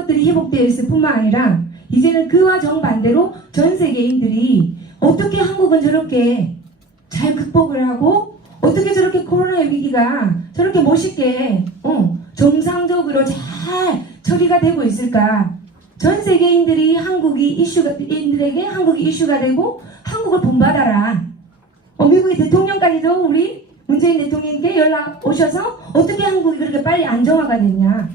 것들이 회복되어 있을 뿐만 아니라 이제는 그와 정반대로 전 세계인들이 어떻게 한국은 저렇게 잘 극복을 하고 어떻게 저렇게 코로나의 위기가 저렇게 멋있게 정상적으로 잘 처리가 되고 있을까. 전 세계인들이 인들에게 한국이 이슈가 되고 한국을 본받아라. 미국의 대통령까지도 우리 문재인 대통령께 연락 오셔서 어떻게 한국이 그렇게 빨리 안정화가 됐냐.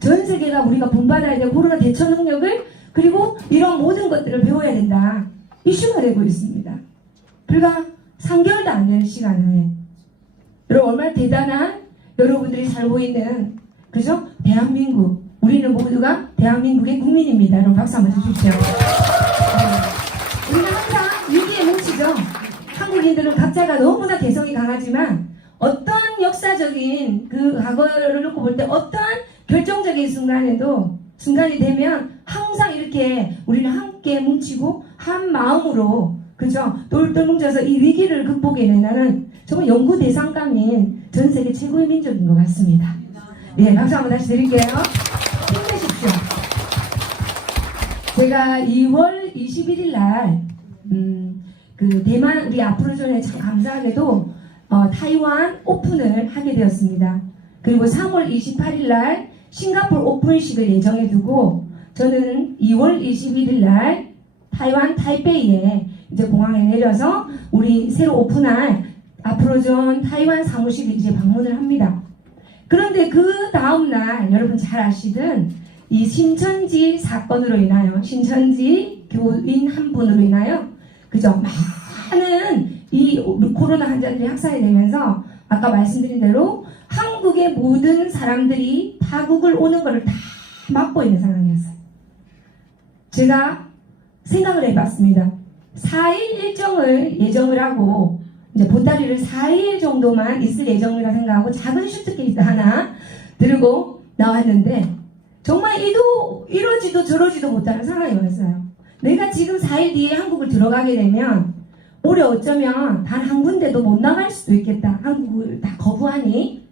전 세계가 우리가 본받아야 되고 코로나 대처 능력을 그리고 이런 모든 것들을 배워야 된다. 이슈가 되고 있습니다. 불과 3개월도 안 되는 시간에 여러분 얼마나 대단한 여러분들이 살고 있는 그죠? 대한민국 우리는 모두가 대한민국의 국민입니다. 여러분 박수 한번 주십시오. 우리는 항상 위기에 뭉치죠. 한국인들은 각자가 너무나 개성이 강하지만 어떤 역사적인 그 과거를 놓고 볼 때 어떠한 결정적인 순간이 되면 항상 이렇게 우리는 함께 뭉치고 한 마음으로 그죠? 똘똘 뭉쳐서 이 위기를 극복해내 나는 정말 연구 대상감인 전 세계 최고의 민족인 것 같습니다. 네, 박수 한번 다시 드릴게요. 힘내십시오. 제가 2월 21일 날 그 대만 우리 아프로존에 참 감사하게도 타이완 오픈을 하게 되었습니다. 그리고 3월 28일 날 싱가포르 오픈식을 예정해 두고 저는 2월 21일 날 타이완 타이페이에 이제 공항에 내려서 우리 새로 오픈할 아프로존 타이완 사무실을 이제 방문을 합니다. 그런데 그 다음날 여러분 잘 아시던 이 신천지 사건으로 인하여 신천지 교인 한 분으로 인하여 그죠? 많은 이 코로나 환자들이 확산이 되면서 아까 말씀드린 대로 한국의 모든 사람들이 타국을 오는 것을 다 막고 있는 상황이었어요. 제가 생각을 해봤습니다. 4일 일정을 예정을 하고 이제 보따리를 4일 정도만 있을 예정이라 생각하고 작은 슈트케이스 하나 들고 나왔는데 정말 이러지도 저러지도 못하는 상황이 왔어요. 내가 지금 4일 뒤에 한국을 들어가게 되면 올해 어쩌면 단 한 군데도 못 나갈 수도 있겠다. 한국을 다 거부하니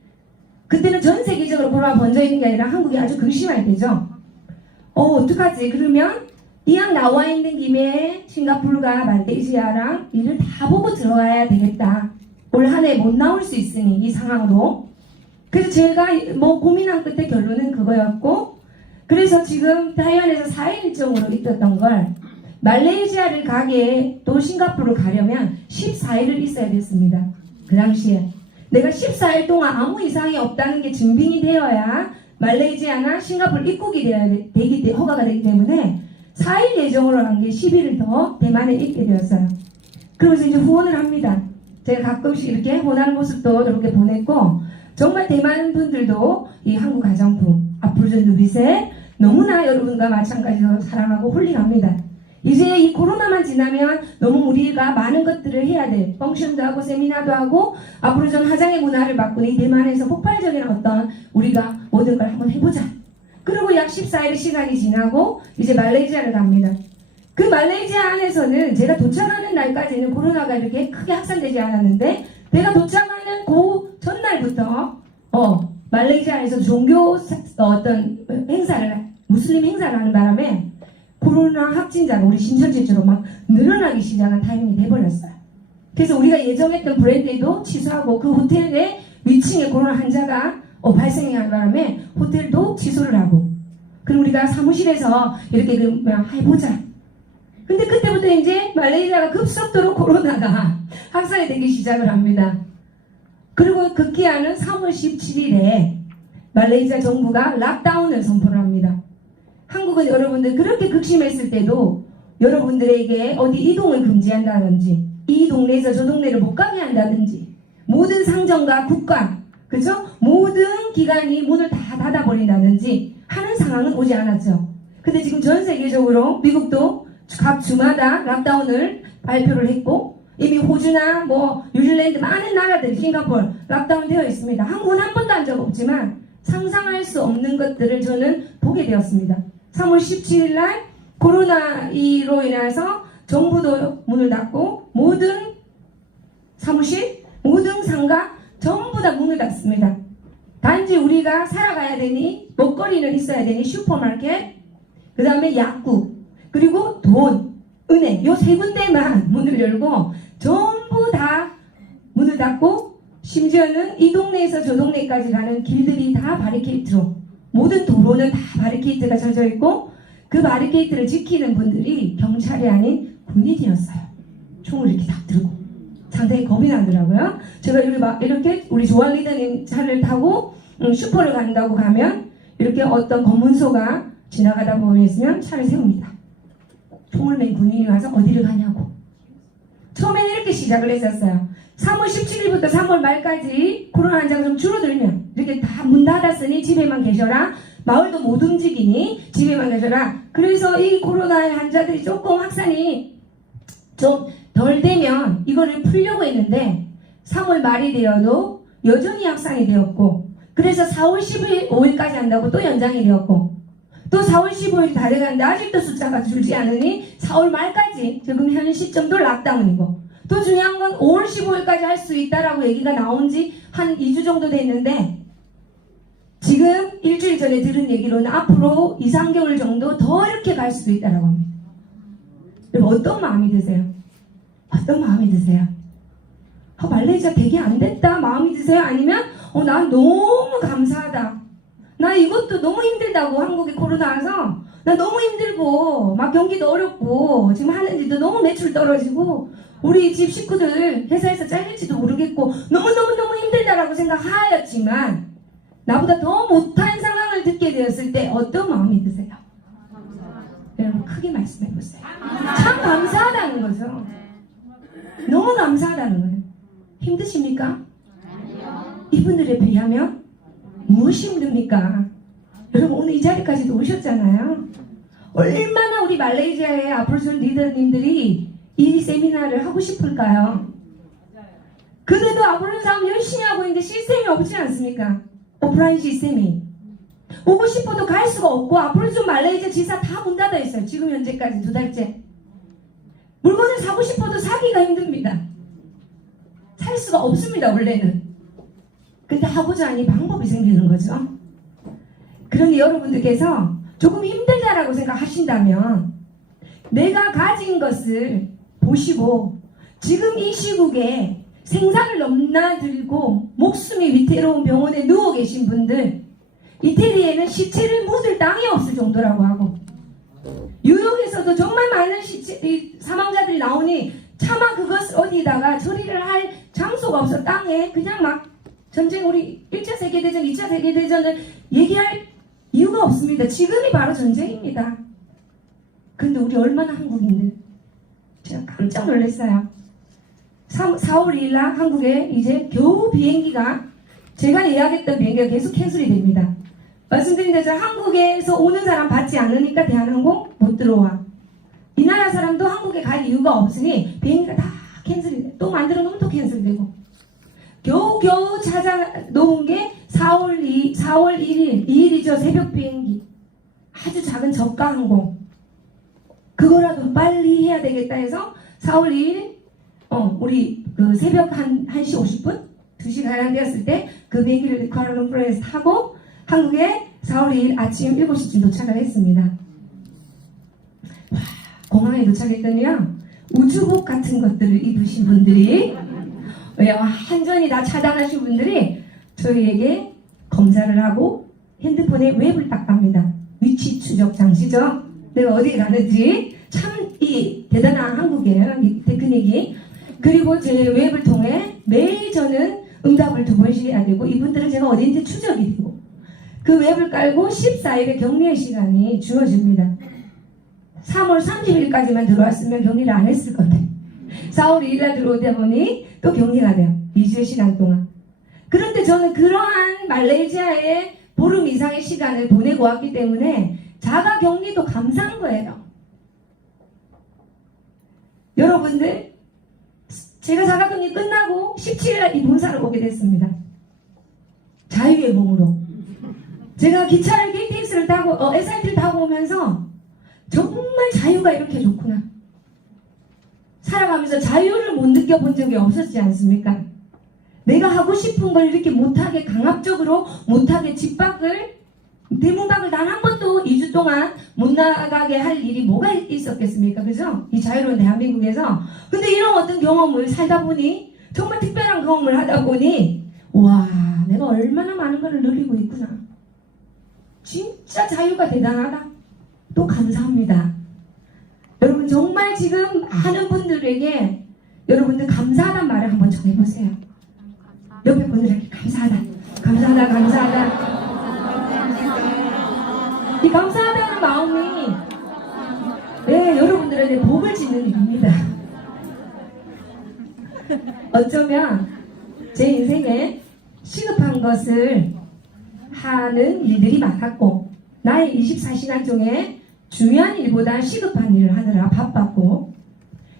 그때는 전 세계적으로 코로나 번져 있는 게 아니라 한국이 아주 극심할 때죠. 어떡하지? 그러면 이왕 나와 있는 김에 싱가포르가 말레이시아랑 이를 다 보고 들어가야 되겠다. 올 한 해 못 나올 수 있으니 이 상황으로. 그래서 제가 고민한 끝에 결론은 그거였고 그래서 지금 타이완에서 4일 일정으로 있었던 걸 말레이시아를 가게 또 싱가포르를 가려면 14일을 있어야 됐습니다. 그 당시에 내가 14일 동안 아무 이상이 없다는 게 증빙이 되어야 말레이시아나 싱가포르 입국이 허가가 되기 때문에 4일 예정으로 한 게 10일을 더 대만에 있게 되었어요. 그러면서 이제 후원을 합니다. 제가 가끔씩 이렇게 후원하는 모습도 이렇게 보냈고 정말 대만 분들도 이 한국 가정품 아프로존 누빗에 너무나 여러분과 마찬가지로 사랑하고 홀링합니다. 이제 이 코로나만 지나면 너무 우리가 많은 것들을 해야 돼. 펑션도 하고 세미나도 하고 아프로존 화장의 문화를 바꾸는 이 대만에서 폭발적인 어떤 우리가 모든 걸 한번 해보자. 그리고 약 14일의 시간이 지나고 이제 말레이시아를 갑니다. 그 말레이시아 안에서는 제가 도착하는 날까지는 코로나가 이렇게 크게 확산되지 않았는데 내가 도착하는 그 전날부터 말레이시아에서 종교 어떤 행사를 무슬림 행사를 하는 바람에 코로나 확진자가 우리 신천지처럼 막 늘어나기 시작한 타이밍이 돼버렸어요. 그래서 우리가 예정했던 브랜드도 취소하고 그 호텔 내 위층에 코로나 환자가 발생하는 바람에 호텔도 취소를 하고 그리고 우리가 사무실에서 이렇게 해보자. 근데 그때부터 이제 말레이시아가 급속도로 코로나가 확산이 되기 시작을 합니다. 그리고 급기야는 3월 17일에 말레이시아 정부가 락다운을 선포를 합니다. 한국은 여러분들 그렇게 극심했을 때도 여러분들에게 어디 이동을 금지한다든지 이 동네에서 저 동네를 못 가게 한다든지 모든 상점과 국가 그죠? 모든 기관이 문을 다 닫아버린다든지 하는 상황은 오지 않았죠. 근데 지금 전 세계적으로 미국도 각 주마다 락다운을 발표를 했고 이미 호주나 뉴질랜드 많은 나라들이 싱가포르 락다운 되어 있습니다. 한국은 한 번도 한 적 없지만 상상할 수 없는 것들을 저는 보게 되었습니다. 3월 17일 날 코로나로 인해서 정부도 문을 닫고 모든 사무실, 모든 상가 전부 다 문을 닫습니다. 단지 우리가 살아가야 되니 먹거리는 있어야 되니 슈퍼마켓, 그 다음에 약국, 그리고 돈, 은행, 요 세 군데만 문을 열고 전부 다 문을 닫고, 심지어는 이 동네에서 저 동네까지 가는 길들이 다 바리케이트로, 모든 도로는 다 바리케이트가 쳐져 있고, 그 바리케이트를 지키는 분들이 경찰이 아닌 군인이었어요. 총을 이렇게 딱 들고. 상당히 겁이 나더라고요. 제가 이렇게 우리 조한 리더님 차를 타고 슈퍼를 간다고 가면 이렇게 어떤 검문소가 지나가다 보면 차를 세웁니다. 총을 맨 군인이 와서 어디를 가냐고. 처음에는 이렇게 시작을 했었어요. 3월 17일부터 3월 말까지 코로나 환자가 좀 줄어들면 이렇게 다 문 닫았으니 집에만 계셔라. 마을도 못 움직이니 집에만 계셔라. 그래서 이 코로나 환자들이 조금 확산이 좀 덜 되면 이거를 풀려고 했는데 3월 말이 되어도 여전히 확산이 되었고, 그래서 4월 15일까지 한다고 또 연장이 되었고, 또 4월 15일 다 돼가는데 아직도 숫자가 줄지 않으니 4월 말까지 지금 현 시점도 락다운이고, 또 중요한 건 5월 15일까지 할 수 있다라고 얘기가 나온 지 한 2주 정도 됐는데, 지금 일주일 전에 들은 얘기로는 앞으로 2, 3개월 정도 더 이렇게 갈 수도 있다라고 합니다. 여러분 어떤 마음이 드세요? 어떤 마음이 드세요? 말레이시아 되게 안 됐다 마음이 드세요? 아니면 난 너무 감사하다, 나 이것도 너무 힘들다고, 한국에 코로나 와서 나 너무 힘들고 막 경기도 어렵고 지금 하는 일도 너무 매출 떨어지고 우리 집 식구들 회사에서 잘릴지도 모르겠고 너무너무 힘들다라고 생각하였지만 나보다 더 못한 상황을 듣게 되었을 때 어떤 마음이 드세요? 여러분 크게 말씀해 보세요. 참 감사하다는 거죠. 너무 감사하다는 거예요. 힘드십니까? 이분들에 비하면 무엇이 힘듭니까? 여러분 오늘 이 자리까지도 오셨잖아요. 얼마나 우리 말레이시아의 아프로존 리더님들이 이 세미나를 하고 싶을까요? 그들도 아프로존 사업 열심히 하고 있는데 시스템이 없지 않습니까? 오프라인 시스템이. 오고 싶어도 갈 수가 없고 아프로존 말레이시아 지사 다 문 닫아 있어요. 지금 현재까지 2달째. 물건을 사고 싶어도 사기가 힘듭니다. 살 수가 없습니다 원래는. 근데 하고자 하니 방법이 생기는 거죠. 그러니 여러분들께서 조금 힘들다라고 생각하신다면 내가 가진 것을 보시고 지금 이 시국에 생사를 넘나들고 목숨이 위태로운 병원에 누워 계신 분들, 이태리에는 시체를 묻을 땅이 없을 정도라고 하고, 뉴욕에서도 정말 많은 사망자들이 나오니 차마 그것 어디다가 처리를 할 장소가 없어. 땅에 그냥 막 전쟁, 우리 1차 세계대전, 2차 세계대전을 얘기할 이유가 없습니다. 지금이 바로 전쟁입니다. 근데 우리 얼마나 한국인들, 제가 깜짝 놀랐어요. 4월 2일 날 한국에 이제 겨우 비행기가, 제가 예약했던 비행기가 계속 캔슬이 됩니다. 말씀드린 대로 한국에서 오는 사람 받지 않으니까 대한항공 못 들어와. 이 나라 사람도 한국에 갈 이유가 없으니 비행기가 다 캔슬이 돼. 또 만들어 놓으면 또 캔슬되고. 겨우 찾아 놓은 게 4월 1일, 2일이죠. 새벽 비행기. 아주 작은 저가 항공. 그거라도 빨리 해야 되겠다 해서 4월 2일, 우리 그 새벽 1시 50분? 2시가량 되었을 때 그 비행기를 쿠알라룸푸르에서 타고 한국에 4월 2일 아침 7시쯤 도착을 했습니다. 공항에 도착했더니요, 우주복 같은 것들을 입으신 분들이, 완전히 다 차단하신 분들이 저희에게 검사를 하고 핸드폰에 웹을 딱 갑니다. 위치 추적 장치죠. 내가 어디에 가는지. 참 이 대단한 한국이에요, 이 테크닉이. 그리고 제 웹을 통해 매일 저는 응답을 2번씩 해야 되고, 이분들은 제가 어디인지 추적이 되고, 그 웹을 깔고 14일의 격리의 시간이 주어집니다. 3월 30일까지만 들어왔으면 격리를 안 했을 건데 4월 2일날 들어오다 보니 또 격리가 돼요. 2주의 시간 동안. 그런데 저는 그러한 말레이시아에 보름 이상의 시간을 보내고 왔기 때문에 자가 격리도 감사한 거예요. 여러분들, 제가 자가 격리 끝나고 17일날 이 본사를 오게 됐습니다. 자유의 몸으로. 제가 기차를 KTX를 타고 SRT를 타고 오면서 정말 자유가 이렇게 좋구나. 살아가면서 자유를 못 느껴본 적이 없었지 않습니까? 내가 하고 싶은 걸 이렇게 못하게 강압적으로 못하게 집 밖을 대문 밖을 단 한 번도 2주 동안 못 나가게 할 일이 뭐가 있었겠습니까? 그죠? 이 자유로운 대한민국에서. 근데 이런 어떤 경험을 살다 보니 정말 특별한 경험을 하다 보니 와 내가 얼마나 많은 걸 누리고 있구나. 진짜 자유가 대단하다. 또 감사합니다. 여러분 정말 지금 많은 분들에게 여러분들 감사하다는 말을 한번 전해보세요. 옆에 분들에게 감사하다. 감사하다. 감사하다. 이 감사하다는 마음이 여러분들에게 복을 짓는 일입니다. 어쩌면 제 인생에 시급한 것을 하는 일들이 많았고 나의 24시간 중에 중요한 일보다 시급한 일을 하느라 바빴고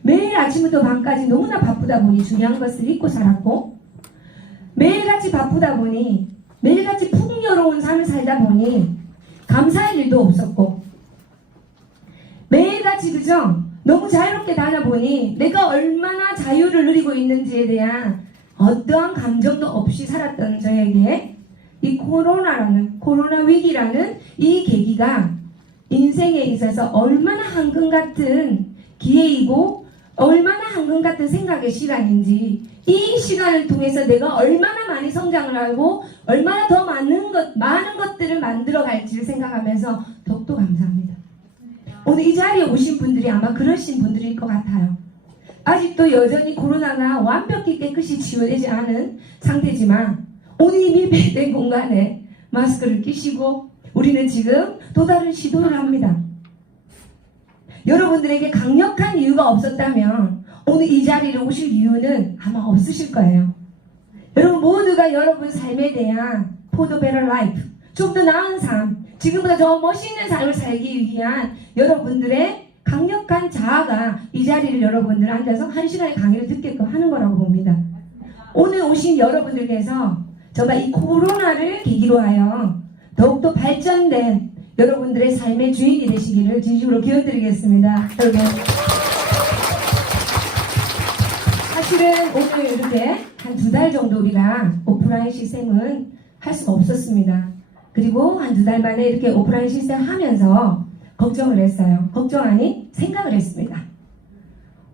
매일 아침부터 밤까지 너무나 바쁘다 보니 중요한 것을 잊고 살았고 매일같이 바쁘다 보니 매일같이 풍요로운 삶을 살다 보니 감사할 일도 없었고 매일같이 그죠? 너무 자유롭게 다녀보니 내가 얼마나 자유를 누리고 있는지에 대한 어떠한 감정도 없이 살았던 저에게 이 코로나 위기라는 이 계기가 인생에 있어서 얼마나 황금 같은 기회이고 얼마나 황금 같은 생각의 시간인지 이 시간을 통해서 내가 얼마나 많이 성장을 하고 얼마나 더 많은 것들을 만들어 갈지를 생각하면서 더욱더 감사합니다. 오늘 이 자리에 오신 분들이 아마 그러신 분들일 것 같아요. 아직도 여전히 코로나가 완벽히 깨끗이 치유되지 않은 상태지만 오늘 이 밀폐된 공간에 마스크를 끼시고 우리는 지금 또 다른 시도를 합니다. 여러분들에게 강력한 이유가 없었다면 오늘 이 자리에 오실 이유는 아마 없으실 거예요. 여러분 모두가 여러분 삶에 대한 For the better life, 좀 더 나은 삶, 지금보다 더 멋있는 삶을 살기 위한 여러분들의 강력한 자아가 이 자리를 여러분들 앉아서 1시간의 강의를 듣게끔 하는 거라고 봅니다. 오늘 오신 여러분들께서 정말 이 코로나를 계기로 하여 더욱더 발전된 여러분들의 삶의 주인이 되시기를 진심으로 기원드리겠습니다. 여러분 사실은 오늘 이렇게 한 2달 정도 우리가 오프라인 시스템은 할 수가 없었습니다. 그리고 한 2달 만에 이렇게 오프라인 시스템 하면서 걱정을 했어요. 걱정 아닌 생각을 했습니다.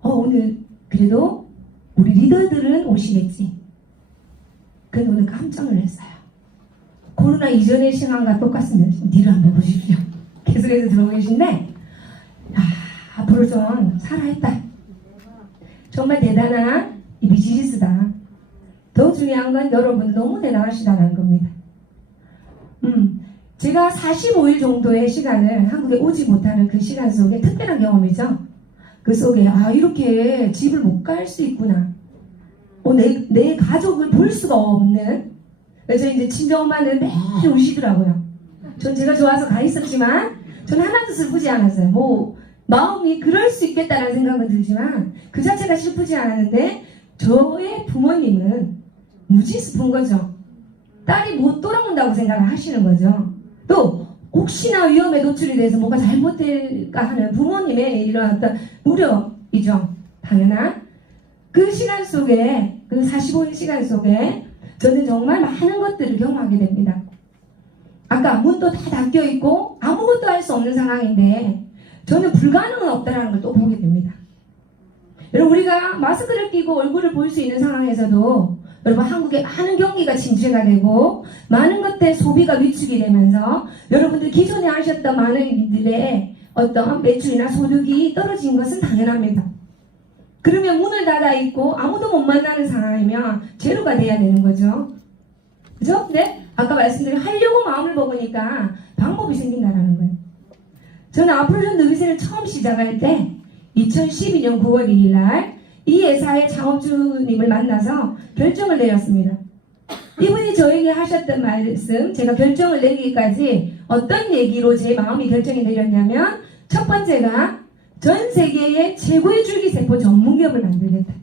오늘 그래도 우리 리더들은 오시겠지. 그래서 오늘 깜짝 놀랐어요. 코로나 이전의 시간과 똑같습니다. 뒤를 한번 보십시오. 계속해서 들어오고 계신데 앞으로 좀 살아있다. 정말 대단한 비즈니스다. 더 중요한 건 여러분 너무 대단하시다는 겁니다. 제가 45일 정도의 시간을 한국에 오지 못하는 그 시간 속에 특별한 경험이죠. 그 속에 이렇게 집을 못 갈 수 있구나. 내 가족을 볼 수가 없는. 그래서 이제 친정엄마는 매일 우시더라고요. 전 제가 좋아서 가 있었지만 전 하나도 슬프지 않았어요. 마음이 그럴 수 있겠다는 생각은 들지만 그 자체가 슬프지 않았는데 저의 부모님은 무지 슬픈 거죠. 딸이 못 돌아온다고 생각을 하시는 거죠. 또 혹시나 위험에 노출이 돼서 뭔가 잘못될까 하는 부모님의 이런 어떤 우려이죠. 당연한 그 시간 속에 그 45일 시간 속에 저는 정말 많은 것들을 경험하게 됩니다. 아까 문도 다 닫혀 있고 아무것도 할 수 없는 상황인데 저는 불가능은 없다는 걸 또 보게 됩니다. 여러분 우리가 마스크를 끼고 얼굴을 볼 수 있는 상황에서도 여러분 한국에 많은 경기가 침체가 되고 많은 것들 소비가 위축이 되면서 여러분들 기존에 하셨던 많은 일들의 어떤 매출이나 소득이 떨어진 것은 당연합니다. 그러면 문을 닫아 있고 아무도 못 만나는 상황이면 제로가 돼야 되는 거죠. 그죠? 네? 아까 말씀드린 하려고 마음을 먹으니까 방법이 생긴다는 거예요. 저는 아프로전 너비스를 처음 시작할 때 2012년 9월 1일 날 이 회사의 창업주님을 만나서 결정을 내렸습니다. 이분이 저에게 하셨던 말씀, 제가 결정을 내기까지 어떤 얘기로 제 마음이 결정이 내렸냐면 첫 번째가 전 세계의 최고의 줄기세포 전문기업을 만들겠다.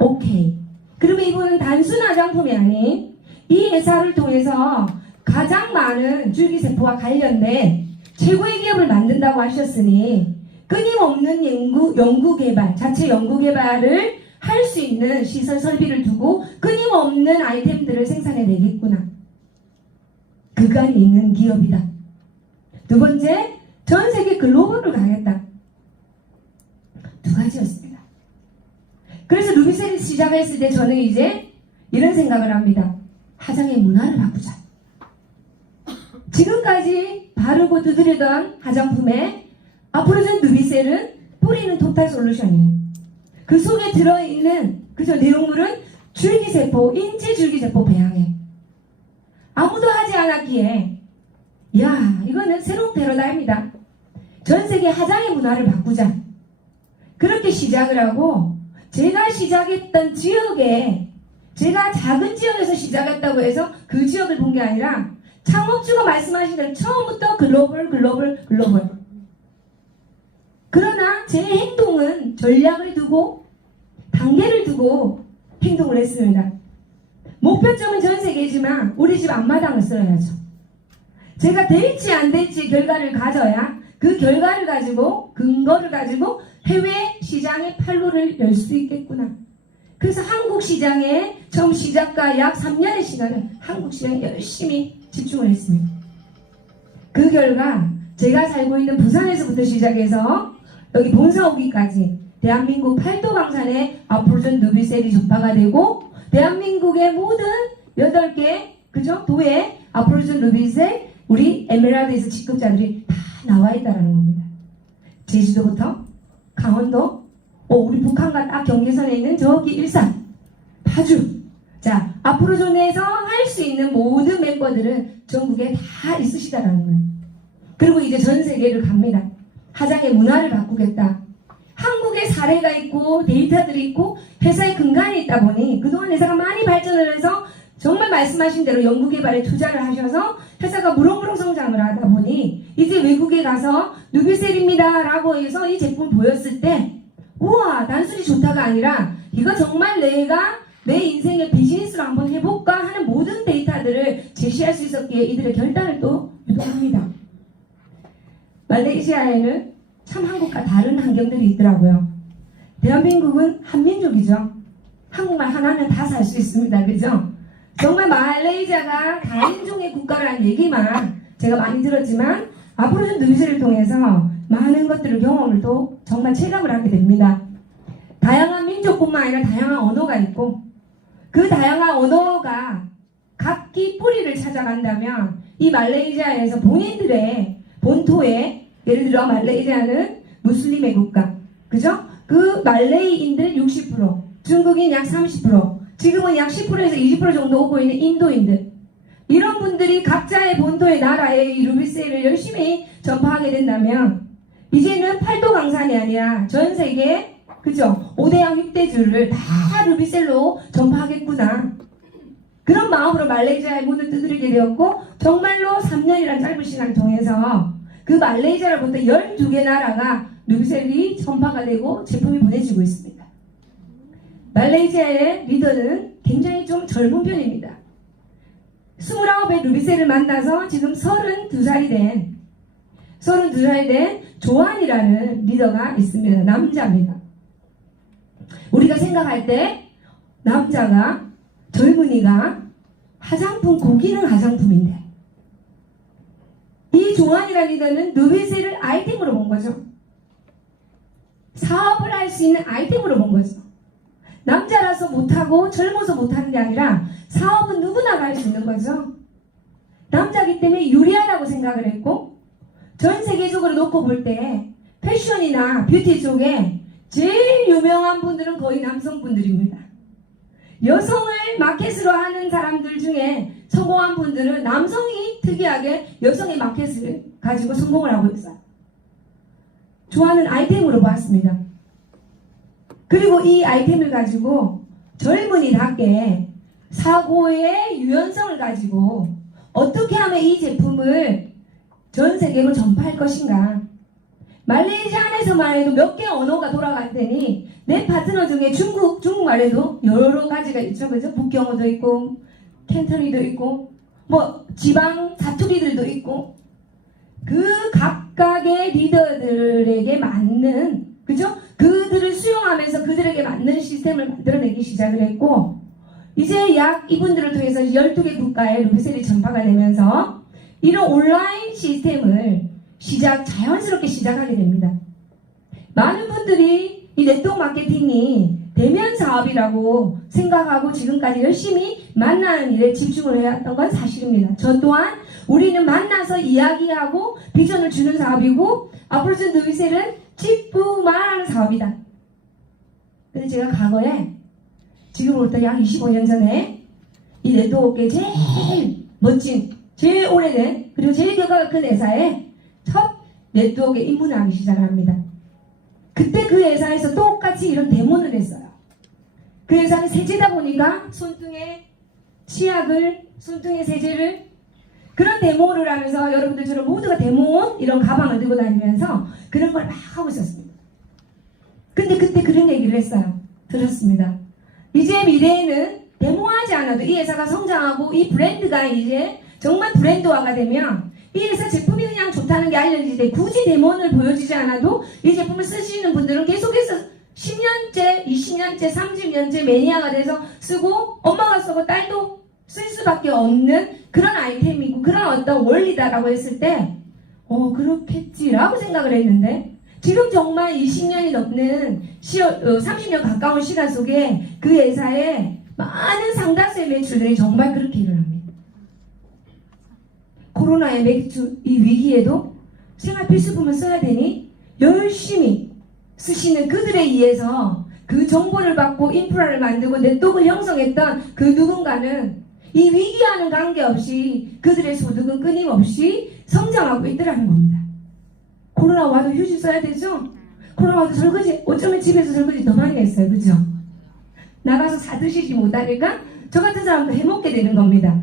오케이. 그러면 이분은 단순 화장품이 아닌 이 회사를 통해서 가장 많은 줄기세포와 관련된 최고의 기업을 만든다고 하셨으니 끊임없는 연구개발, 자체 연구개발을 할 수 있는 시설 설비를 두고 끊임없는 아이템들을 생산해내겠구나. 그간이 있는 기업이다. 두 번째, 전 세계 글로벌을 가겠다. 두 가지였습니다. 그래서 루비셀이 시작했을 때 저는 이제 이런 생각을 합니다. 화장의 문화를 바꾸자. 지금까지 바르고 두드리던 화장품에 앞으로는 루비셀은 뿌리는 토탈 솔루션이에요. 그 속에 들어있는 그저 내용물은 줄기세포, 인체줄기세포 배양해. 아무도 하지 않았기에 야, 이거는 새로운 패러다임이다. 전 세계 화장의 문화를 바꾸자. 그렇게 시작을 하고 제가 시작했던 지역에 제가 작은 지역에서 시작했다고 해서 그 지역을 본 게 아니라 창업주가 말씀하신 대로 처음부터 글로벌. 그러나 제 행동은 전략을 두고 단계를 두고 행동을 했습니다. 목표점은 전 세계지만 우리 집 앞마당을 쓸어야죠. 제가 될지 안 될지 결과를 가져야 그 결과를 가지고 근거를 가지고 해외 시장의 판로를 열 수 있겠구나. 그래서 한국 시장에 처음 시작과 약 3년의 시간을 한국 시장에 열심히 집중을 했습니다. 그 결과 제가 살고 있는 부산에서부터 시작해서 여기 본사 오기까지 대한민국 팔도강산에 앞으로는 누비셀이 전파가 되고 대한민국의 모든 8개 그죠? 도에 앞으로는 누비셀 우리 에메랄드에서 직급자들이 다 나와 있다는 겁니다. 제주도부터 강원도 우리 북한과 딱 경계선에 있는 저기 일산 파주 자 앞으로존에서 할 수 있는 모든 멤버들은 전국에 다 있으시다라는 거예요. 그리고 이제 전 세계를 갑니다. 화장의 문화를 바꾸겠다. 한국의 사례가 있고 데이터들이 있고 회사의 근간이 있다 보니 그동안 회사가 많이 발전을 해서 정말 말씀하신 대로 연구개발에 투자를 하셔서 회사가 무럭무럭 성장을 하다 보니 이제 외국에 가서 누비셀입니다 라고 해서 이 제품 보였을 때 우와 단순히 좋다가 아니라 이거 정말 내가 내 인생의 비즈니스로 한번 해볼까 하는 모든 데이터들을 제시할 수 있었기에 이들의 결단을 또 유도합니다. 말레이시아에는 참 한국과 다른 환경들이 있더라고요. 대한민국은 한민족이죠. 한국말 하나면 다 살 수 있습니다. 그죠? 정말 말레이시아가 다인종의 국가라는 얘기만 제가 많이 들었지만 앞으로는 누비셀을 통해서 많은 것들을 경험을 또 정말 체감을 하게 됩니다. 다양한 민족뿐만 아니라 다양한 언어가 있고 그 다양한 언어가 각기 뿌리를 찾아간다면 이 말레이시아에서 본인들의 본토에 예를 들어 말레이시아는 무슬림의 국가 그죠? 그 말레이인들 60% 중국인 약 30% 지금은 약 10%에서 20% 정도 오고 있는 인도인들 이런 분들이 각자의 본토의 나라에 이 루비셀을 열심히 전파하게 된다면 이제는 팔도강산이 아니라 전 세계 그죠? 5대양 6대주를 다 루비셀로 전파하겠구나. 그런 마음으로 말레이시아의 문을 두드리게 되었고 정말로 3년이라는 짧은 시간을 통해서 그 말레이시아로부터 12개 나라가 루비셀이 전파가 되고 제품이 보내지고 있습니다. 말레이시아의 리더는 굉장히 좀 젊은 편입니다. 29의 루비셀을 만나서 지금 32살이 된 조한이라는 리더가 있습니다. 남자입니다. 우리가 생각할 때 남자가 젊은이가 화장품 고기능 화장품인데 이 조한이라는 리더는 누비셀을 아이템으로 본 거죠. 사업을 할 수 있는 아이템으로 본 거죠. 남자라서 못하고 젊어서 못하는 게 아니라 사업은 누구나 할 수 있는 거죠. 남자이기 때문에 유리하다고 생각을 했고 전 세계적으로 놓고 볼 때 패션이나 뷰티 쪽에 제일 유명한 분들은 거의 남성분들입니다. 여성을 마켓으로 하는 사람들 중에 성공한 분들은 남성이 특이하게 여성의 마켓을 가지고 성공을 하고 있어요. 좋아하는 아이템으로 봤습니다. 그리고 이 아이템을 가지고 젊은이답게 사고의 유연성을 가지고 어떻게 하면 이 제품을 전 세계로 전파할 것인가. 말레이시아 안에서만 해도 몇 개 언어가 돌아갈 테니 내 파트너 중에 중국말에도 여러 가지가 있죠. 그죠? 북경어도 있고 캔터리도 있고 뭐 지방 사투리들도 있고 그 각각의 리더들에게 맞는 그죠? 그들을 수용하면서 그들에게 맞는 시스템 시스템을 만들어내기 시작을 했고, 이제 약 이분들을 통해서 12개 국가에 루비셀이 전파가 되면서 이런 온라인 시스템을 자연스럽게 시작하게 됩니다. 많은 분들이 이 네트워크 마케팅이 대면 사업이라고 생각하고 지금까지 열심히 만나는 일에 집중을 해왔던 건 사실입니다. 저 또한 우리는 만나서 이야기하고 비전을 주는 사업이고 앞으로 준 누비셀은 직부만하는 사업이다. 근데 제가 과거에 지금으로부터 약 25년 전에 이 네트워크의 제일 멋진, 제일 오래된, 그리고 제일 결과가 큰 회사에 첫 네트워크에 입문을 하기 시작을 합니다. 그때 그 회사에서 똑같이 이런 데모를 했어요. 그 회사는 세제다 보니까 손등에 치약을, 손등에 세제를 그런 데모를 하면서 여러분들처럼 모두가 데모온 이런 가방을 들고 다니면서 그런 걸 막 하고 있었습니다. 근데 그때 그런 얘기를 했어요. 들었습니다. 이제 미래에는 데모하지 않아도 이 회사가 성장하고 이 브랜드가 이제 정말 브랜드화가 되면 이 회사 제품이 그냥 좋다는 게 알려질 때 굳이 데모를 보여주지 않아도 이 제품을 쓰시는 분들은 계속해서 10년째, 20년째, 30년째 매니아가 돼서 쓰고 엄마가 쓰고 딸도 쓸 수밖에 없는 그런 아이템이고 그런 어떤 원리다라고 했을 때 그렇겠지라고 생각을 했는데 지금 정말 20년이 넘는 30년 가까운 시간 속에 그 회사에 많은 상당수의 매출들이 정말 그렇게 일어납니다. 코로나의 매출 이 위기에도 생활 필수품을 써야 되니 열심히 쓰시는 그들에 의해서 그 정보를 받고 인프라를 만들고 네트워크를 형성했던 그 누군가는 이 위기와는 관계없이 그들의 소득은 끊임없이 성장하고 있더라는 겁니다. 코로나 와도 휴지 써야 되죠? 코로나 와도 설거지, 어쩌면 집에서 설거지 더 많이 했어요. 그죠? 나가서 사드시지 못하니까 저 같은 사람도 해먹게 되는 겁니다.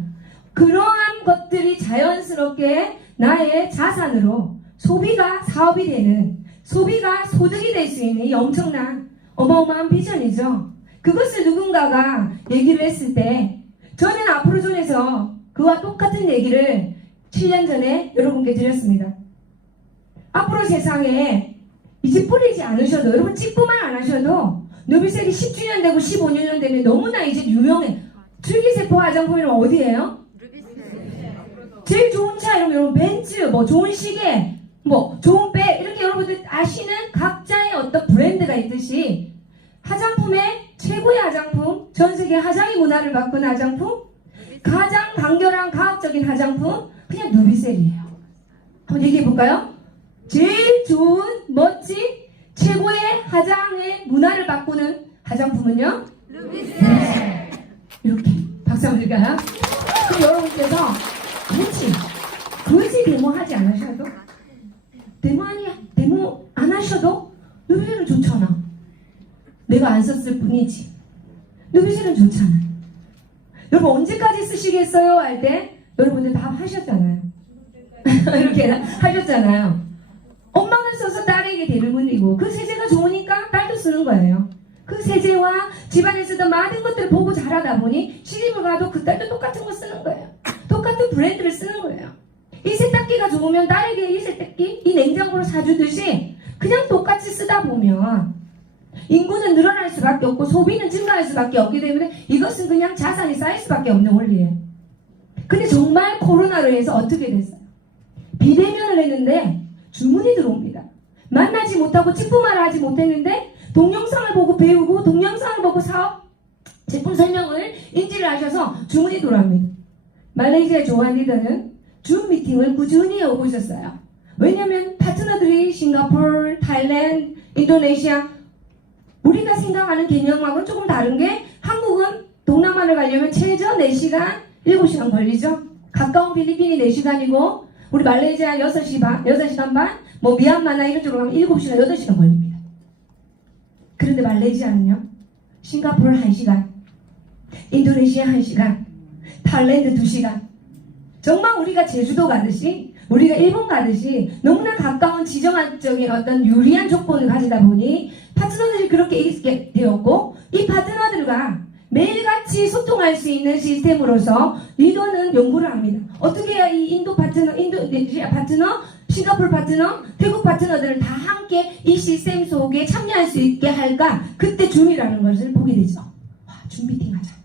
그러한 것들이 자연스럽게 나의 자산으로 소비가 사업이 되는, 소비가 소득이 될 수 있는 이 엄청난 어마어마한 비전이죠. 그것을 누군가가 얘기를 했을 때 저는 앞으로존에서 그와 똑같은 얘기를 7년 전에 여러분께 드렸습니다. 앞으로 세상에 이제 뿌리지 않으셔도 여러분 찍부만 안 하셔도 누비셀이 10주년 되고 15년 되면 너무나 이제 유명해. 줄기세포 화장품이면 어디예요? 제일 좋은 차 이러면 여러분 벤츠, 뭐 좋은 시계, 뭐 좋은 백 이렇게 여러분들 아시는 각자의 어떤 브랜드가 있듯이 화장품의 최고의 화장품, 전 세계 화장의 문화를 바꾼 화장품, 가장 간결한 과학적인 화장품 그냥 누비셀이에요. 한번 얘기해 볼까요? 제일 좋은 멋진 최고의 화장의 문화를 바꾸는 화장품은요? 누비셀. 이렇게 박수 한번 드릴까요? 그럼 여러분께서 굳이 데모하지 않으셔도 데모 안 하셔도 누비셀은 좋잖아. 내가 안 썼을 뿐이지. 누비셀은 좋잖아. 여러분 언제까지 쓰시겠어요? 할 때 여러분들 다 하셨잖아요. 이렇게 하셨잖아요. 엄마가 써서 딸에게 대를 물리고 그 세제가 좋으니까 딸도 쓰는 거예요. 그 세제와 집안에 쓰던 많은 것들을 보고 자라다 보니 시집을 가도 그 딸도 똑같은 거 쓰는 거예요. 똑같은 브랜드를 쓰는 거예요. 이 세탁기가 좋으면 딸에게 이 세탁기, 이 냉장고를 사주듯이 그냥 똑같이 쓰다 보면 인구는 늘어날 수밖에 없고 소비는 증가할 수밖에 없기 때문에 이것은 그냥 자산이 쌓일 수밖에 없는 원리예요. 근데 정말 코로나로 해서 어떻게 됐어요? 비대면을 했는데 주문이 들어옵니다. 만나지 못하고 직분만 하지 못했는데 동영상을 보고 배우고 동영상을 보고 사업 제품 설명을 인지를 하셔서 주문이 들어옵니다. 말레이시아 조한 리더는 줌 미팅을 꾸준히 오고 있었어요. 왜냐하면 파트너들이 싱가포르, 타일랜드, 인도네시아 우리가 생각하는 개념하고는 조금 다른 게 한국은 동남아를 가려면 최저 4시간, 7시간 걸리죠. 가까운 필리핀이 4시간이고 우리 말레이시아 6시간 반, 뭐 미얀마나 이런 쪽으로 가면 7시간, 8시간 걸립니다. 그런데 말레이시아는요. 싱가포르 1시간, 인도네시아 1시간, 타일랜드 2시간. 정말 우리가 제주도 가듯이 우리가 일본 가듯이 너무나 가까운 지정학적인 어떤 유리한 조건을 가지다 보니 파트너들이 그렇게 있게 되었고 이 파트너들과 매일같이 소통할 수 있는 시스템으로서 리더는 연구를 합니다. 어떻게 해야 이 인도네시아 파트너 싱가포르 파트너, 태국 파트너들을 다 함께 이 시스템 속에 참여할 수 있게 할까? 그때 줌이라는 것을 보게 되죠. 와, 줌 미팅 하자.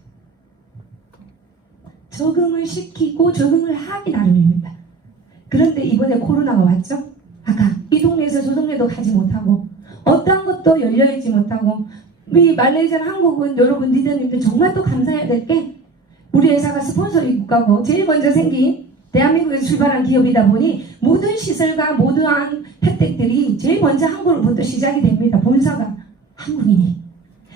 적응을 시키고 적응을 하기 나름입니다. 그런데 이번에 코로나가 왔죠? 아까 이 동네에서 저 동네도 가지 못하고 어떤 것도 열려있지 못하고 우리 말레이시아, 한국은 여러분 리더님들 정말 또 감사해야 될 게 우리 회사가 스폰서링 국가고 제일 먼저 생긴 대한민국에서 출발한 기업이다 보니 모든 시설과 모든 혜택들이 제일 먼저 한국으로부터 시작이 됩니다. 본사가 한국인이.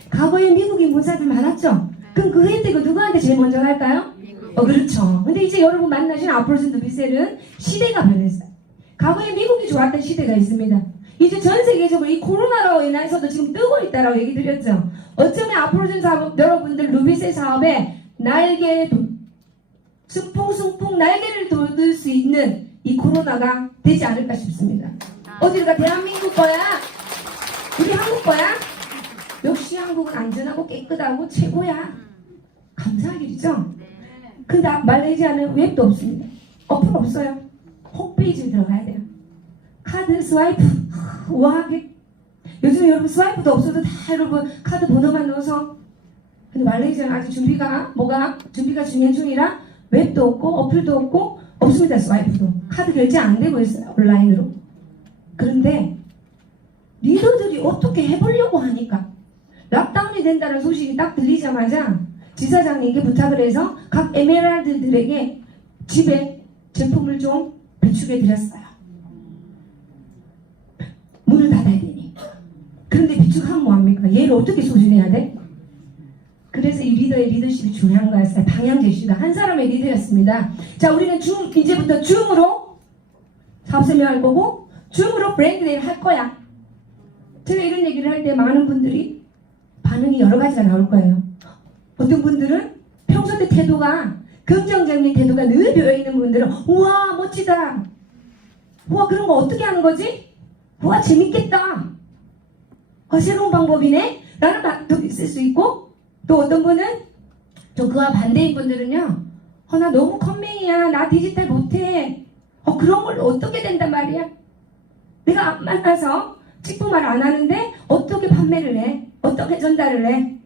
과거에 미국인 본사들 많았죠? 그럼 그 혜택을 누구한테 제일 먼저 갈까요? 그렇죠. 근데 이제 여러분 만나신 아프로즌 누비셀은 시대가 변했어요. 과거에 미국이 좋았던 시대가 있습니다. 이제 전 세계적으로 이 코로나로 인해서도 지금 뜨고 있다라고 얘기 드렸죠. 어쩌면 아프로즌 사업, 여러분들 누비셀 사업에 날개, 승풍승풍 날개를 돋을 수 있는 이 코로나가 되지 않을까 싶습니다. 어디가 대한민국 거야? 우리 한국 거야? 역시 한국은 안전하고 깨끗하고 최고야. 감사할 일이죠? 근데 말레이시아는 웹도 없습니다. 어플 없어요. 홈페이지에 들어가야 돼요. 카드 스와이프 우아하게. 요즘 여러분 스와이프도 없어도 다 여러분 카드 번호만 넣어서. 근데 말레이시아는 아직 준비가 진행 중이라 웹도 없고 어플도 없고 없습니다. 스와이프도. 카드 결제 안 되고 있어요. 온라인으로. 그런데 리더들이 어떻게 해보려고 하니까 락다운이 된다는 소식이 딱 들리자마자 지사장님께 부탁을 해서 각 에메랄드들에게 집에 제품을 좀 비축해 드렸어요. 문을 닫아야 되니. 그런데 비축하면 뭐합니까? 얘를 어떻게 소진해야 돼? 그래서 이 리더의 리더십이 중요한 거였어요. 방향 제시가 한 사람의 리더였습니다. 자, 우리는 이제부터 줌으로 사업 설명할 거고 줌으로 브랜드 데이를 할 거야. 제가 이런 얘기를 할 때 많은 분들이 반응이 여러 가지가 나올 거예요. 어떤 분들은 평소 때 태도가 긍정적인 태도가 늘 배어있는 분들은 우와 멋지다. 우와 그런 거 어떻게 하는 거지? 우와 재밌겠다. 새로운 방법이네? 라는 말도 있을 수 있고 또 어떤 분은 또 그와 반대인 분들은요 나 너무 컴맹이야. 나 디지털 못해. 그런 걸 어떻게 된단 말이야. 내가 안 만나서 직분말 안 하는데 어떻게 판매를 해? 어떻게 전달을 해?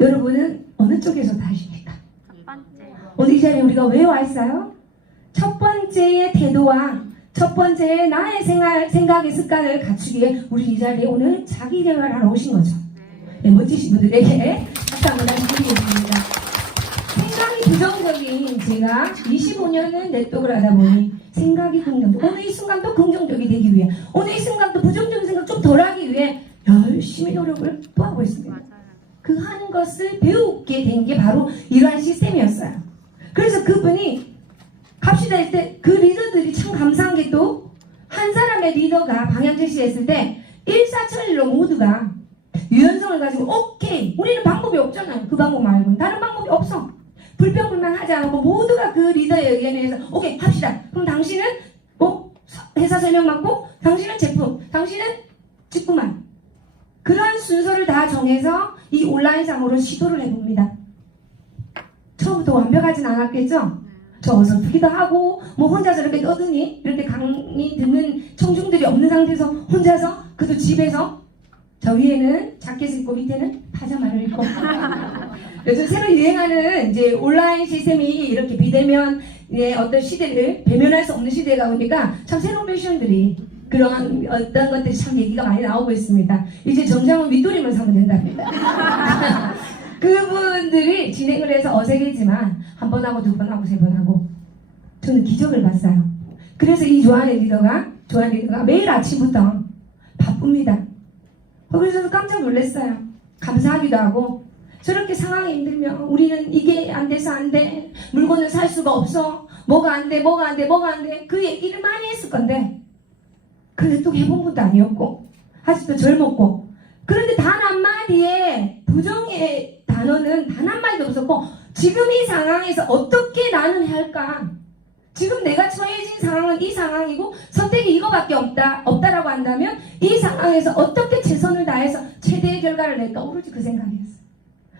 여러분은 어느 쪽에서 다십니까? 첫 번째. 오늘 이 자리에 우리가 왜 와 있어요? 첫 번째의 태도와 첫 번째의 나의 생각의 습관을 갖추기 위해 우리 이 자리에 오늘 자기 개발을 하러 오신 거죠. 네, 멋지신 분들에게 박수 한번 다시 드리겠습니다. 생각이 부정적인 제가 25년은 네트워크를 하다 보니 생각이 긍정적. 오늘 이 순간도 긍정적이 되기 위해 오늘 이 순간도 부정적인 생각 좀 덜하기 위해 열심히 노력을 또 하고 있습니다. 그 하는 것을 배우게 된 게 바로 이러한 시스템이었어요. 그래서 그분이 갑시다 할 때 그 리더들이 참 감사한 게 또 한 사람의 리더가 방향 제시했을 때 일사천리로 모두가 유연성을 가지고 오케이 우리는 방법이 없잖아요. 그 방법 말고는 다른 방법이 없어. 불평불만 하지 않고 모두가 그 리더의 의견에 의해서 오케이 합시다. 그럼 당신은 회사 설명 맡고 당신은 제품 당신은 직구만 그런 순서를 다 정해서 이 온라인상으로 시도를 해봅니다. 처음부터 완벽하진 않았겠죠? 저 어설프기도 하고 혼자서 이렇게 떠드니 이렇게 강의 듣는 청중들이 없는 상태에서 혼자서 그도 집에서 저 위에는 자켓을 입고 밑에는 파자마를 입고 요즘 새로 유행하는 이제 온라인 시스템이 이렇게 비대면의 어떤 시대를 배면할 수 없는 시대가 오니까 참 새로운 패션들이 그런 어떤 것들이 참 얘기가 많이 나오고 있습니다. 이제 정장은 윗도리만 사면 된답니다. 그분들이 진행을 해서 어색했지만 한 번 하고 두 번 하고 세 번 하고 저는 기적을 봤어요. 그래서 이 조한 리더가 매일 아침부터 바쁩니다. 그래서 저도 깜짝 놀랐어요. 감사하기도 하고 저렇게 상황이 힘들면 우리는 이게 안 돼서 안 돼. 물건을 살 수가 없어. 뭐가 안 돼. 그 얘기를 많이 했을 건데 그래도 또 해본 것도 아니었고 아직도 젊었고 그런데 단 한마디에 부정의 단어는 단 한마디도 없었고 지금 이 상황에서 어떻게 나는 할까? 지금 내가 처해진 상황은 이 상황이고 선택이 이거밖에 없다라고 한다면 이 상황에서 어떻게 최선을 다해서 최대의 결과를 낼까? 오로지 그 생각이었어요.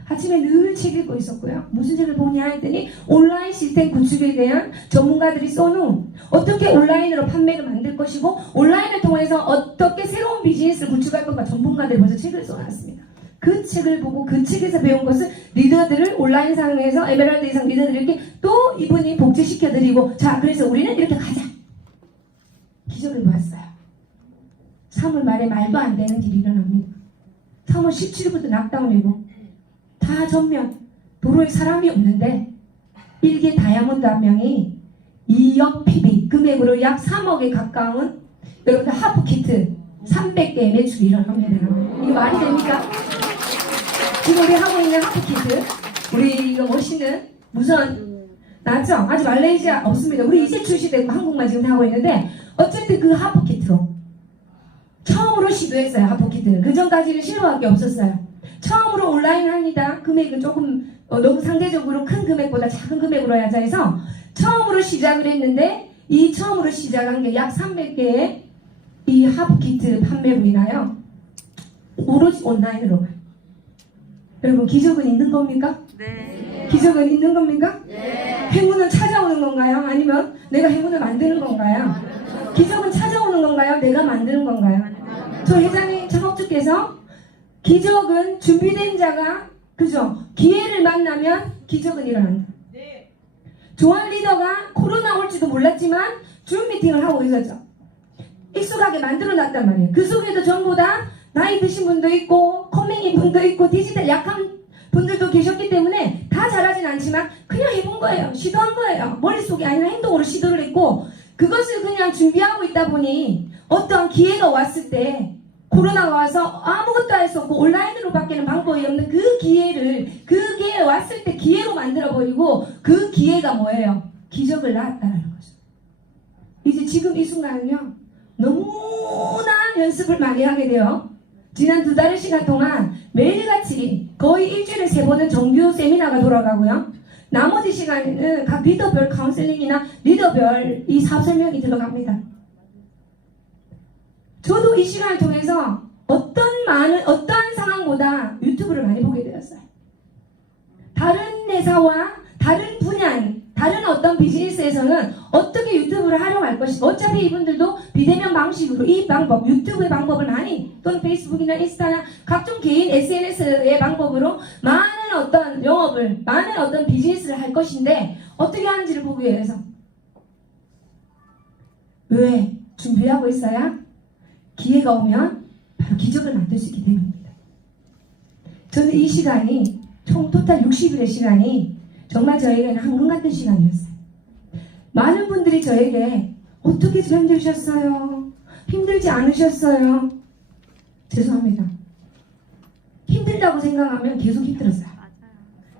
아침에 늘 책 읽고 있었고요. 무슨 책을 보냐 했더니 온라인 시스템 구축에 대한 전문가들이 써놓은 어떻게 온라인으로 판매를 만들 것이고 온라인을 통해서 어떻게 새로운 비즈니스를 구축할 것과 전문가들이 벌써 책을 써놨습니다. 그 책을 보고 그 책에서 배운 것을 리더들을 온라인 상에서 에메랄드 이상 리더들에게 또 이분이 복제시켜드리고 자 그래서 우리는 이렇게 가자. 기적을 보았어요. 3월 말에 말도 안 되는 일이 일어납니다. 3월 17일부터 낙다운이고 다 전면 도로에 사람이 없는데 일개 다이아몬드 한 명이 2억 PB 금액으로 약 3억에 가까운 여러분들 하프키트 300개의 매출이 일어납니다. 이게 말이 됩니까? 지금 우리 하고 있는 하프키트 우리 이거 멋있는 무선 나죠? 아직 말레이시아 없습니다. 우리 이제 출시되고 한국만 지금 하고 있는데 어쨌든 그 하프키트로 처음으로 시도했어요. 하프키트는 그 전까지는 실버밖에 없었어요. 처음으로 온라인 합니다. 금액은 조금 너무 상대적으로 큰 금액보다 작은 금액으로 하자 해서 처음으로 시작을 했는데 이 처음으로 시작한 게 약 300개의 이 하프키트 판매로 인하여 오로지 온라인으로 가요. 여러분 기적은 있는 겁니까? 네. 기적은 있는 겁니까? 네. 행운은 찾아오는 건가요? 아니면 내가 행운을 만드는 건가요? 기적은 찾아오는 건가요? 내가 만드는 건가요? 저 회장님 창업주께서 기적은 준비된 자가 그죠? 기회를 만나면 기적은 일어난다. 조한 리더가 코로나 올지도 몰랐지만 줌 미팅을 하고 있었죠. 익숙하게 만들어놨단 말이에요. 그 속에도 전부 다 나이 드신 분도 있고 커밍인 분도 있고 디지털 약한 분들도 계셨기 때문에 다 잘하진 않지만 그냥 해본 거예요. 시도한 거예요. 머릿속이 아니라 행동으로 시도를 했고 그것을 그냥 준비하고 있다 보니 어떠한 기회가 왔을 때 코로나가 와서 아무것도 할 수 없고 온라인으로 바뀌는 방법이 없는 그 기회를 그게 왔을 때 기회로 만들어버리고 그 기회가 뭐예요? 기적을 낳았다는 거죠. 이제 지금 이 순간은요 너무나 연습을 많이 하게 돼요. 지난 2달의 시간 동안 매일같이 거의 일주일에 3번은 정규 세미나가 돌아가고요. 나머지 시간에는 각 리더별 카운셀링이나 리더별 이 사업 설명이 들어갑니다. 저도 이 시간을 통해서 어떠한 상황보다 유튜브를 많이 보게 되었어요. 다른 회사와 다른 분야, 다른 어떤 비즈니스에서는 어떻게 유튜브를 활용할 것인가. 어차피 이분들도 비대면 방식으로 이 방법, 유튜브의 방법을 많이 또는 페이스북이나 인스타나 각종 개인 SNS의 방법으로 많은 어떤 영업을, 많은 어떤 비즈니스를 할 것인데 어떻게 하는지를 보기 위해서 왜 준비하고 있어야 기회가 오면 바로 기적을 만들 수 있기 때문입니다. 저는 이 시간이 총 토탈 60일의 시간이 정말 저에게는 한금 같은 시간이었어요. 많은 분들이 저에게 어떻게 견디셨어요? 힘들지 않으셨어요? 죄송합니다. 힘들다고 생각하면 계속 힘들었어요.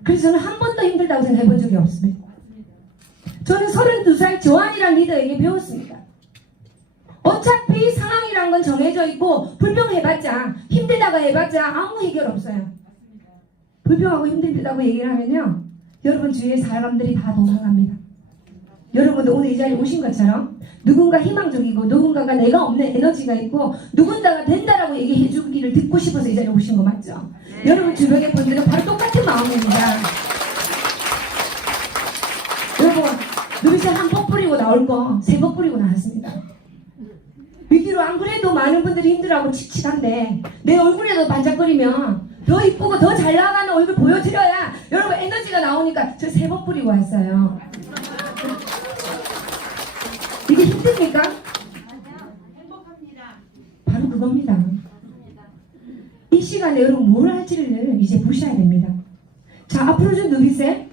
그래서 저는 한 번도 힘들다고 생각해 본 적이 없습니다. 저는 32살 조한이라는 리더에게 배웠습니다. 어차피 상황이란 건 정해져 있고 불평해봤자 힘들다가 해봤자 아무 해결 없어요. 불평하고 힘들다고 얘기를 하면요 여러분 주위에 사람들이 다 도망갑니다. 여러분도 오늘 이 자리에 오신 것처럼 누군가 희망적이고 누군가가 내가 없는 에너지가 있고 누군가가 된다라고 얘기해 주기를 듣고 싶어서 이 자리에 오신 거 맞죠? 네. 여러분 주변의 분들은 바로 똑같은 마음입니다. 여러분 누비새 한 번 뿌리고 나올 거 3번 뿌리고 나왔습니다. 위기로 안 그래도 많은 분들이 힘들어하고 칙칙한데 내 얼굴에도 반짝거리면 더 이쁘고 더 잘 나가는 얼굴 보여드려야 여러분 에너지가 나오니까 저 3번 뿌리고 왔어요. 이게 힘듭니까? 행복합니다. 바로 그겁니다. 이 시간에 여러분 뭘 할지를 이제 보셔야 됩니다. 자 앞으로 좀 누비세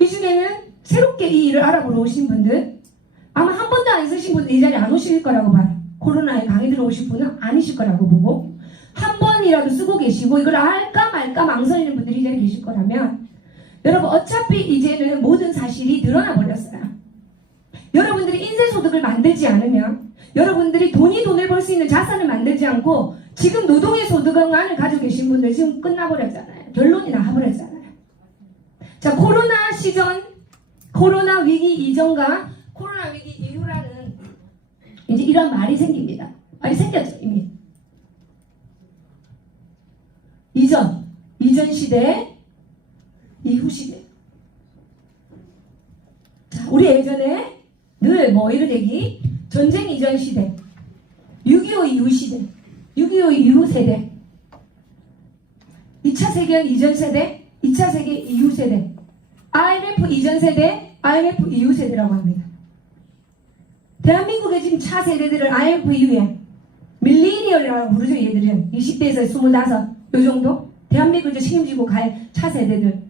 이 중에는 새롭게 이 일을 알아보러 오신 분들 아마 한 번도 안 쓰신 분들 이 자리에 안 오실 거라고 봐요. 코로나에 강의 들어오실 분은 아니실 거라고 보고 한 번이라도 쓰고 계시고 이걸 알까 말까 망설이는 분들이 이 자리에 계실 거라면 여러분 어차피 이제는 모든 사실이 드러나 버렸어요. 여러분들이 인생소득을 만들지 않으면 여러분들이 돈을 벌 수 있는 자산을 만들지 않고 지금 노동의 소득만을 가지고 계신 분들 지금 끝나버렸잖아요. 결론이 나와버렸잖아요. 자 코로나 시전 코로나 위기 이전과 코로나 위기 이후라는 이제 이런 말이 생깁니다. 말이 생겼죠 이미. 이전 시대에 이후 시대. 자, 우리 예전에 늘 뭐 이러대기 전쟁 이전 시대, 6.25 이후 시대, 6.25 이후 세대, 2차 세계관 이전 세대, 2차 세계 이후 세대, IMF 이전 세대, IMF 이후 세대라고 합니다. 대한민국의 지금 차 세대들을 IMF 이후에 밀리니얼이라고 부르죠. 얘들은 20대에서 25, 요 정도 대한민국을 책임지고 갈 차 세대들.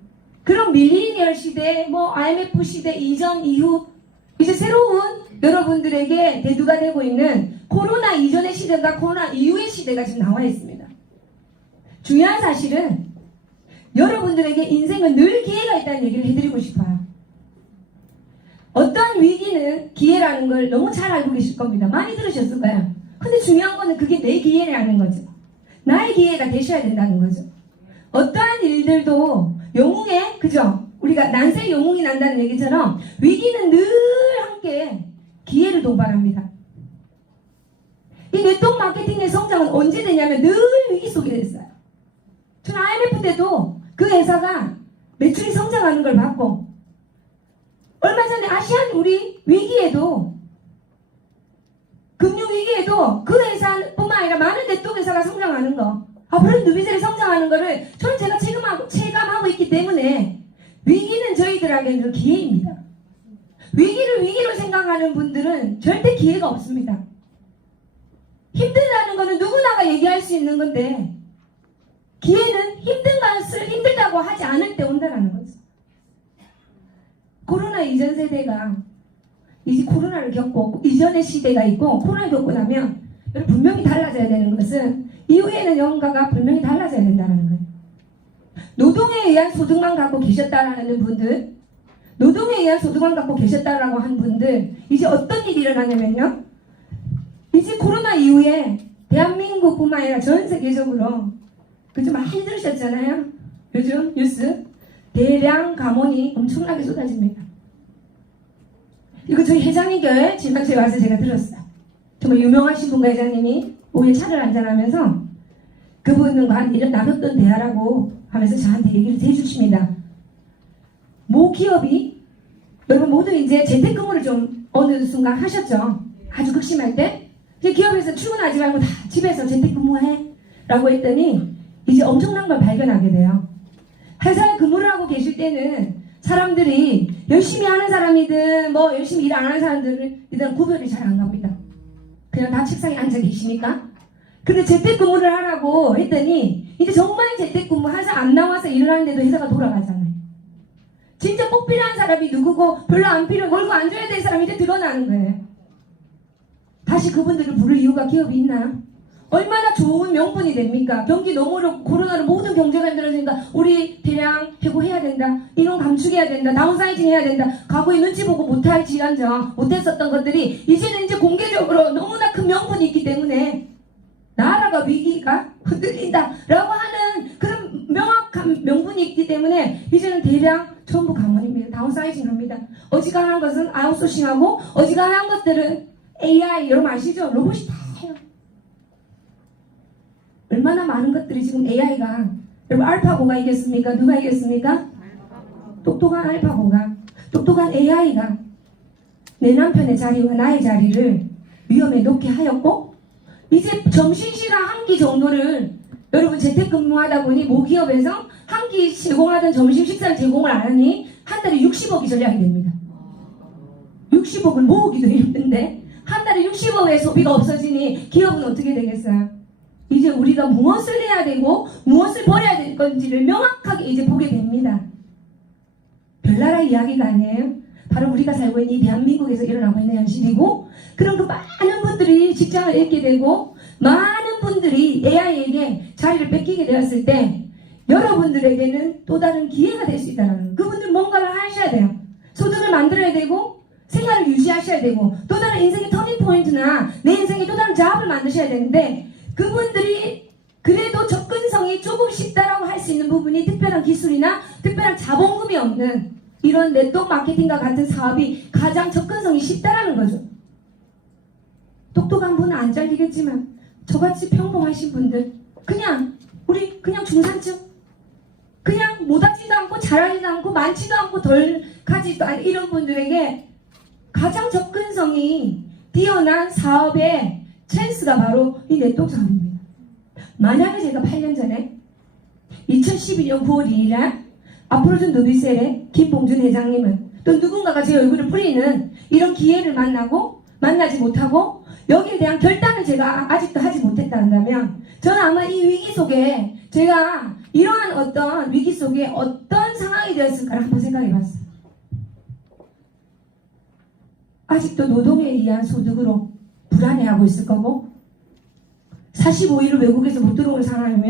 그런 밀리니얼 시대, 뭐 IMF 시대 이전 이후 이제 새로운 여러분들에게 대두가 되고 있는 코로나 이전의 시대가 코로나 이후의 시대가 지금 나와 있습니다. 중요한 사실은 여러분들에게 인생은 늘 기회가 있다는 얘기를 해드리고 싶어요. 어떠한 위기는 기회라는 걸 너무 잘 알고 계실 겁니다. 많이 들으셨을 거예요. 근데 중요한 거는 그게 내 기회라는 거죠. 나의 기회가 되셔야 된다는 거죠. 어떠한 일들도 영웅의, 그죠? 우리가 난세 영웅이 난다는 얘기처럼 위기는 늘 함께 기회를 동반합니다. 이 네트워크 마케팅의 성장은 언제 되냐면 늘 위기 속에 됐어요. 저는 IMF 때도 그 회사가 매출이 성장하는 걸 봤고, 얼마 전에 아시안 우리 위기에도, 금융위기에도 그 회사뿐만 아니라 많은 네트워크 회사가 성장하는 거, 브랜드 누비셀이 성장하는 거를 저는 제가 체감하고 있기 때문에 위기는 저희들에게는 기회입니다. 위기를 위기로 생각하는 분들은 절대 기회가 없습니다. 힘들다는 거는 누구나가 얘기할 수 있는 건데, 기회는 힘든 것을 힘들다고 하지 않을 때 온다는 거죠. 코로나 이전 세대가 이제 코로나를 겪고 이전의 시대가 있고, 코로나를 겪고 나면 분명히 달라져야 되는 것은 이후에는 뭔가가 분명히 달라져야 된다는 거예요. 노동에 의한 소득만 갖고 계셨다라는 분들, 노동에 의한 소득만 갖고 계셨다라고 한 분들, 이제 어떤 일이 일어나냐면요, 이제 코로나 이후에 대한민국뿐만 아니라 전 세계적으로 그좀 많이 들으셨잖아요. 요즘 뉴스 대량 감원이 엄청나게 쏟아집니다. 이거 저희 회장님 교회 지방주에 와서 제가 들었어요. 정말 유명하신 분과 회장님이 오후에 차를 한잔하면서 그분과 이런 나눴던 대화라고 하면서 저한테 얘기를 해주십니다. 모 기업이, 여러분 모두 이제 재택근무를 좀 어느 순간 하셨죠. 아주 극심할 때 이제 기업에서 출근하지 말고 다 집에서 재택근무해 라고 했더니 이제 엄청난 걸 발견하게 돼요. 회사에 근무를 하고 계실 때는 사람들이 열심히 하는 사람이든 뭐 열심히 일 안 하는 사람들은 구별이 잘 안 갑니다. 그냥 다 책상에 앉아 계시니까. 근데 재택근무를 하라고 했더니 이제 정말 재택근무 회사 안 나와서 일을 하는데도 회사가 돌아가잖아요. 진짜 꼭 필요한 사람이 누구고 별로 안 필요, 월급 안 줘야 될 사람이 이제 드러나는 거예요. 다시 그분들을 부를 이유가 기업이 있나? 얼마나 좋은 명분이 됩니까? 경기 너무 어렵고 코로나로 모든 경제가 힘들어지니까 우리 대량 해고해야 된다. 인원 감축해야 된다. 다운사이징 해야 된다. 과거에 눈치 보고 못할지언정 못했었던 것들이 이제는 이제 공개적으로 너무나 큰 명분이 있기 때문에 나라가 위기가 흔들린다 라고 하는 그런 명확한 명분이 있기 때문에 이제는 대량 전부 감원입니다. 다운사이징 합니다. 어지간한 것은 아웃소싱하고 어지간한 것들은 AI, 여러분 아시죠? 로봇이 다 해요. 얼마나 많은 것들이 지금 AI가, 여러분 알파고가 이겼습니까? 누가 이겼습니까? 똑똑한 알파고가, 똑똑한 AI가 내 남편의 자리와 나의 자리를 위험에 놓게 하였고, 이제 점심시간 한 끼 정도를 여러분 재택근무하다 보니 모기업에서 한 끼 제공하던 점심 식사를 제공을 안 하니 한 달에 60억이 절약이 됩니다. 60억을 모으기도 힘든데 한 달에 60억의 소비가 없어지니 기업은 어떻게 되겠어요? 이제 우리가 무엇을 해야 되고 무엇을 버려야 될 건지를 명확하게 이제 보게 됩니다. 별나라 이야기가 아니에요. 바로 우리가 살고 있는 이 대한민국에서 일어나고 있는 현실이고, 그런 그 많은 분들이 직장을 잃게 되고 많은 분들이 AI에게 자리를 뺏기게 되었을 때 여러분들에게는 또 다른 기회가 될 수 있다는, 그분들 뭔가를 하셔야 돼요. 소득을 만들어야 되고 생활을 유지하셔야 되고 또 다른 인생의 터닝 포인트나 내 인생의 또 다른 잡을 만드셔야 되는데, 그분들이 그래도 접근성이 조금 쉽다라고 할 수 있는 부분이 특별한 기술이나 특별한 자본금이 없는 이런 네트워크 마케팅과 같은 사업이 가장 접근성이 쉽다라는 거죠. 똑똑한 분은 안 잘리겠지만 저같이 평범하신 분들, 그냥 우리 그냥 중산층, 그냥 못하지도 않고 잘하지도 않고 많지도 않고 덜 가지도 않은 이런 분들에게 가장 접근성이 뛰어난 사업의 찬스가 바로 이 네트워크 사업입니다. 만약에 제가 8년 전에 2012년 9월 2일날 아프로존 노비셀의 김봉준 회장님은 또 누군가가 제 얼굴을 뿌리는 이런 기회를 만나지 못하고 여기에 대한 결단을 제가 아직도 하지 못했다 한다면 저는 아마 이 위기 속에 제가 이러한 어떤 위기 속에 어떤 상황이 되었을까를 한번 생각해 봤어요. 아직도 노동에 의한 소득으로 불안해하고 있을 거고 45일을 외국에서 못 들어온 상황이면